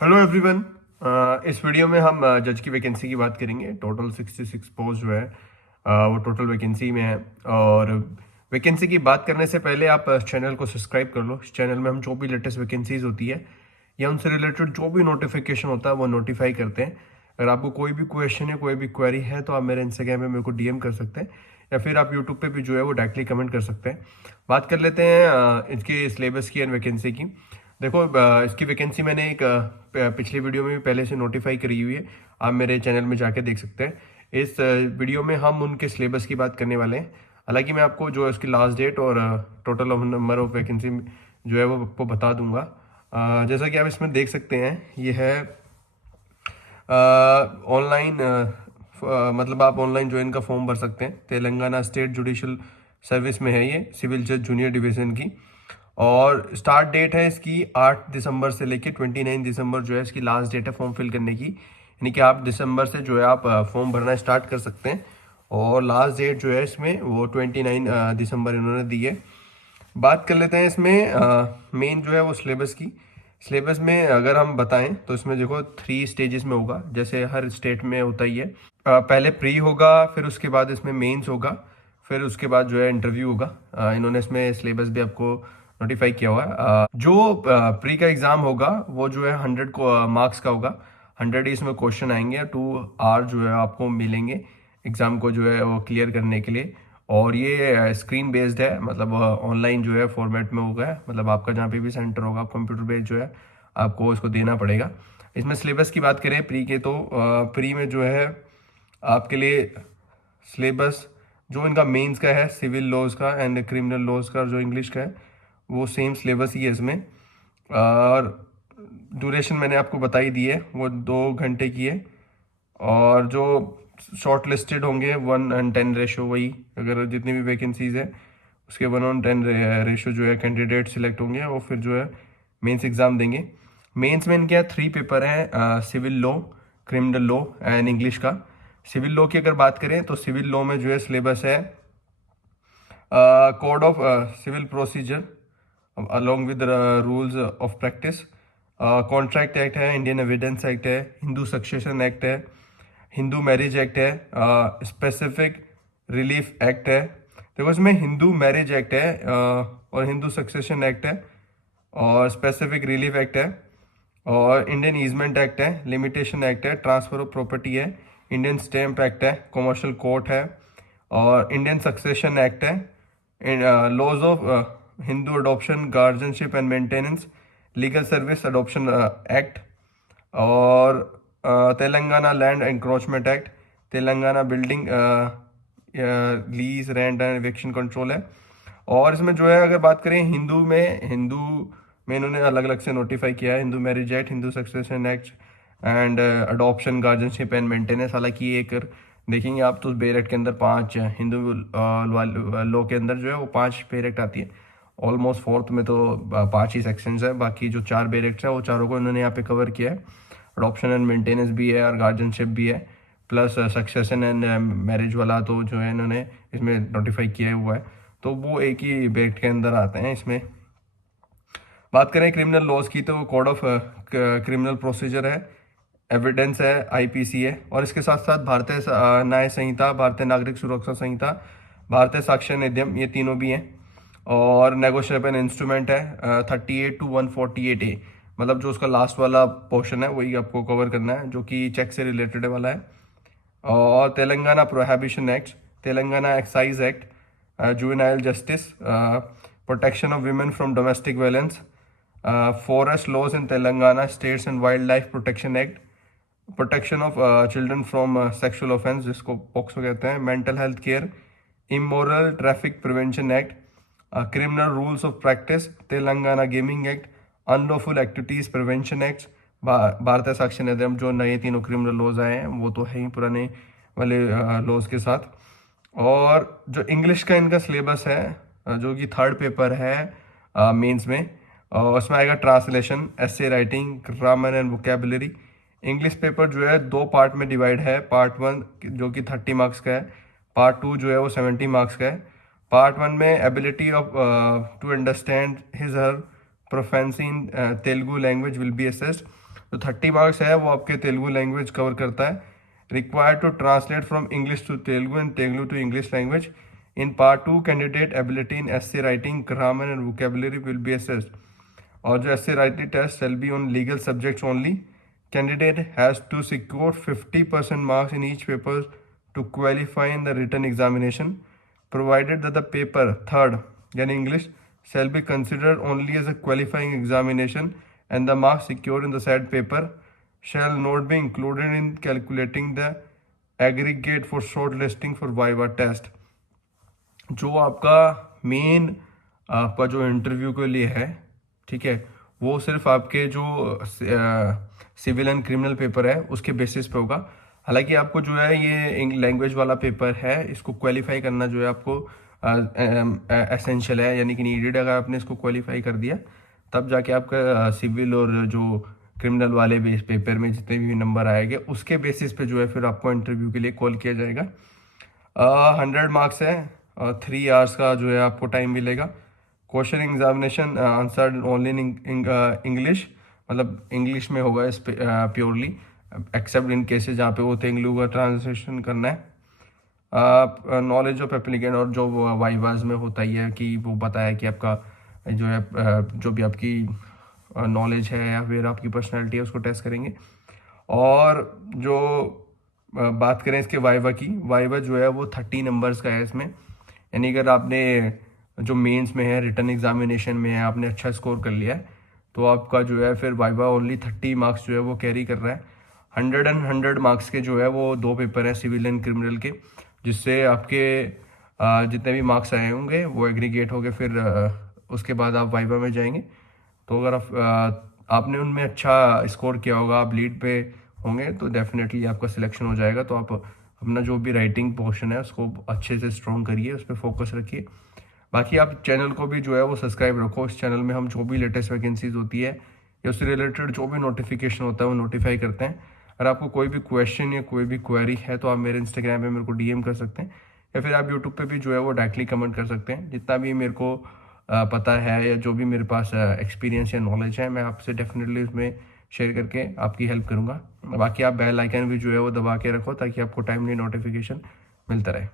Hello everyone. इस video में हम जज की वैकेंसी की बात करेंगे। टोटल 66 पोस्ट जो है वो टोटल वैकेंसी में है। और वैकेंसी की बात करने से पहले आप चैनल को सब्सक्राइब कर लो। इस चैनल में हम जो भी लेटेस्ट वैकेंसीज होती है या उनसे रिलेटेड जो भी नोटिफिकेशन होता है वो नोटिफाई करते हैं। अगर आपको कोई भी क्वेश्चन है, कोई भी क्वेरी है, तो आप मेरे इंस्टाग्राम में मेरे को डीएम कर सकते हैं या फिर आप यूट्यूब पे भी जो है वो डायरेक्टली कमेंट कर सकते हैं। बात कर लेते हैं इसके सिलेबस की एंड वैकेंसी की। देखो, इसकी वैकेंसी मैंने एक पिछली वीडियो में भी पहले से नोटिफाई करी हुई है। आप मेरे चैनल में जाके देख सकते हैं। इस वीडियो में हम उनके सिलेबस की बात करने वाले हैं। हालांकि मैं आपको जो है उसकी लास्ट डेट और टोटल नंबर ऑफ वैकेंसी जो है वो आपको बता दूंगा। जैसा कि आप इसमें देख सकते हैं, ये है ऑनलाइन, मतलब आप ऑनलाइन ज्वाइन का फॉर्म भर सकते हैं। तेलंगाना स्टेट जुडिशल सर्विस में है ये, सिविल जज जूनियर डिवीजन की। और स्टार्ट डेट है इसकी 8 दिसंबर से लेके 29 दिसंबर जो है इसकी लास्ट डेट है फॉर्म फिल करने की। यानी कि आप दिसंबर से जो है आप फॉर्म भरना स्टार्ट कर सकते हैं। और लास्ट डेट जो है इसमें वो 29 दिसंबर इन्होंने दी है। बात कर लेते हैं इसमें मेन जो है वो सिलेबस की। सिलेबस में अगर हम बताएं तो इसमें देखो 3 स्टेजेस में होगा, जैसे हर स्टेट में होता ही है। पहले प्री होगा, फिर उसके बाद इसमें मेंस होगा, फिर उसके बाद जो है इंटरव्यू होगा। इन्होंने इसमें सिलेबस भी आपको नोटिफाई किया हुआ है। जो प्री का एग्जाम होगा वो जो है 100 को मार्क्स का होगा। 100 ही इसमें क्वेश्चन आएंगे, 2 आवर जो है आपको मिलेंगे एग्जाम को जो है वो क्लियर करने के लिए। और ये स्क्रीन बेस्ड है, मतलब ऑनलाइन जो है फॉर्मेट में होगा। मतलब आपका जहाँ पे भी सेंटर होगा कंप्यूटर बेस्ड जो है आपको इसको देना पड़ेगा। इसमें सिलेबस की बात करें प्री के, तो प्री में जो है आपके लिए सिलेबस जो इनका मेंस का है, सिविल लॉज का एंड क्रिमिनल लॉज का जो इंग्लिश का है, वो सेम सिलेबस ही है इसमें। और ड्यूरेशन मैंने आपको बता ही दी है, वो 2 घंटे की है। और जो शॉर्ट लिस्टेड होंगे 1:10 रेशो, वही अगर जितनी भी वैकेंसीज है उसके 1:10 रेशो जो है कैंडिडेट सिलेक्ट होंगे और फिर जो है मेंस एग्ज़ाम देंगे। मेंस में इनके 3 पेपर हैं, civil law, criminal law and English का। सिविल लॉ की अगर बात करें तो सिविल लॉ में जो है सिलेबस है code of civil procedure along with the rules of practice। Contract act है, इंडियन एविडेंस एक्ट है, हिंदू सक्सेशन एक्ट है, हिंदू मैरिज एक्ट है, स्पेसिफिक रिलीफ एक्ट है। देखो इसमें हिंदू मैरिज एक्ट है और हिंदू सक्सेशन एक्ट है और स्पेसिफिक रिलीफ एक्ट है और इंडियन ईजमेंट एक्ट है, लिमिटेशन एक्ट है, ट्रांसफर ऑफ प्रॉपर्टी है, इंडियन स्टैम्प एक्ट है, कॉमर्शियल कोर्ट है और इंडियन सक्सेशन एक्ट है, laws of Hindu adoption, guardianship and maintenance, legal service adoption act और Telangana land encroachment act, Telangana building lease rent and eviction control है। और इसमें जो है अगर बात करें हिंदू में इन्होंने अलग अलग से नोटिफाई किया है, Hindu marriage act, Hindu succession act and adoption, guardianship and maintenance. हालांकि ये एक देखेंगे आप तो बेर एक्ट के अंदर 5 हिंदू लॉ के अंदर जो है वो 5 बेर एक्ट आती है। ऑलमोस्ट फोर्थ में तो 5 ही सेक्शंस है, बाकी जो 4 बेर एक्ट है वो चारों को इन्होंने यहाँ पे कवर किया है। अडॉप्शन एंड मेंटेनेंस भी है और गार्जियनशिप भी है, प्लस सक्सेशन एंड मैरिज वाला तो जो है इन्होंने इसमें नोटिफाई किया हुआ है, तो वो एक ही बेट के अंदर आते हैं इसमें। बात करें क्रिमिनल लॉज की तो कोड ऑफ क्रिमिनल प्रोसीजर है, एविडेंस है, आईपीसी है और इसके साथ साथ भारतीय न्याय संहिता, भारतीय नागरिक सुरक्षा संहिता, भारतीय साक्ष्य अधिनियम, ये तीनों भी हैं। और नेगोशिएबल इंस्ट्रूमेंट है 38 to 148A, मतलब जो उसका लास्ट वाला पोर्शन है वही आपको कवर करना है, जो कि चेक से रिलेटेड वाला है। और Telangana prohibition act, Telangana excise act, juvenile justice, protection of women from domestic violence, forest laws in Telangana states and wildlife protection act, protection of children from sexual offence जिसको पॉक्सो कहते हैं, mental health care, immoral traffic prevention act, criminal rules of practice, Telangana gaming act, unlawful activities prevention act, Bharatiya Sakshya अधिनियम। जो नए तीनों criminal laws आए हैं वो तो है ही पुराने वाले लॉज के साथ। और जो इंग्लिश का इनका सिलेबस है जो कि 3rd पेपर है मेंस में, उसमें आएगा translation, essay writing, grammar and vocabulary. English paper जो है 2 पार्ट में डिवाइड है, पार्ट 1 जो कि 30 मार्क्स का है, पार्ट 2 जो है वो 70 मार्क्स का है। पार्ट 1 में ability of to understand his her proficiency in Telugu language will be assessed. जो 30 मार्क्स है वो आपके तेलुगु लैंग्वेज कवर करता है। Required to translate from English to Telugu and Telugu to English language. In part 2 candidate ability in essay writing, grammar and vocabulary will be assessed. और जो essay writing test shall be on legal subjects only. Candidate has to secure 50% marks in each paper to qualify in the written examination, provided that the paper third yani English shall be considered only as a qualifying examination, and the marks secured in the said paper shall not be included in calculating the aggregate for shortlisting for viva test। जो आपका main आपका जो interview के लिए है, ठीक है, वो सिर्फ आपके जो सिविल एंड क्रिमिनल पेपर है उसके बेसिस पे होगा। हालांकि आपको जो है ये लैंग्वेज वाला पेपर है, इसको क्वालिफाई करना जो है आपको एसेंशियल है, यानी कि नीडेड। अगर आपने इसको क्वालिफाई कर दिया तब जाके आपका सिविल और जो क्रिमिनल वाले बेस पेपर में जितने भी नंबर आएंगे उसके बेसिस पे जो है फिर आपको इंटरव्यू के लिए कॉल किया जाएगा। 100 मार्क्स है, 3 आवर्स का जो है आपको टाइम मिलेगा। Question examination answered only in English, मतलब इंग्लिश में होगा इस प्योरली, एक्सेप्ट इन केसेस जहाँ पे वो तेलुगु का ट्रांसलेशन करना है। नॉलेज ऑफ एप्लीकेंट, और जो वाइवाज में होता ही है कि वो बताया कि आपका जो है जो भी आपकी नॉलेज है या फिर आपकी पर्सनैलिटी है उसको टेस्ट करेंगे। और जो बात करें इसके वाइवा की, वाइवा जो है वो 30 नंबर्स का है इसमें, यानी अगर आपने जो मेंस में है, रिटन एग्जामिनेशन में है, आपने अच्छा स्कोर कर लिया है तो आपका जो है फिर वाइवा ओनली 30 मार्क्स जो है वो कैरी कर रहा है। 100 एंड 100 मार्क्स के जो है वो 2 पेपर हैं सिविल एंड क्रिमिनल के, जिससे आपके जितने भी मार्क्स आए होंगे वो एग्रीगेट हो गए, फिर उसके बाद आप वाइवा में जाएंगे। तो अगर आपने उनमें अच्छा स्कोर किया होगा, आप लीड पे होंगे तो डेफिनेटली आपका सिलेक्शन हो जाएगा। तो आप अपना जो भी राइटिंग पोर्शन है उसको अच्छे से स्ट्रॉन्ग करिए, उस पर फोकस रखिए। बाकी आप चैनल को भी जो है वो सब्सक्राइब रखो। इस चैनल में हम जो भी लेटेस्ट वैकेंसीज होती है या उससे रिलेटेड जो भी नोटिफिकेशन होता है वो नोटिफाई करते हैं। अगर आपको कोई भी क्वेश्चन या कोई भी क्वेरी है तो आप मेरे इंस्टाग्राम पे मेरे को डीएम कर सकते हैं, या फिर आप यूट्यूब पे भी जो है वो डायरेक्टली कमेंट कर सकते हैं। जितना भी मेरे को पता है या जो भी मेरे पास एक्सपीरियंस या नॉलेज है मैं आपसे डेफिनेटली उसमें शेयर करके आपकी हेल्प करूँगा। बाकी आप बेल आइकन भी जो है वो दबा के रखो ताकि आपको टाइमली नोटिफिकेशन मिलता रहे।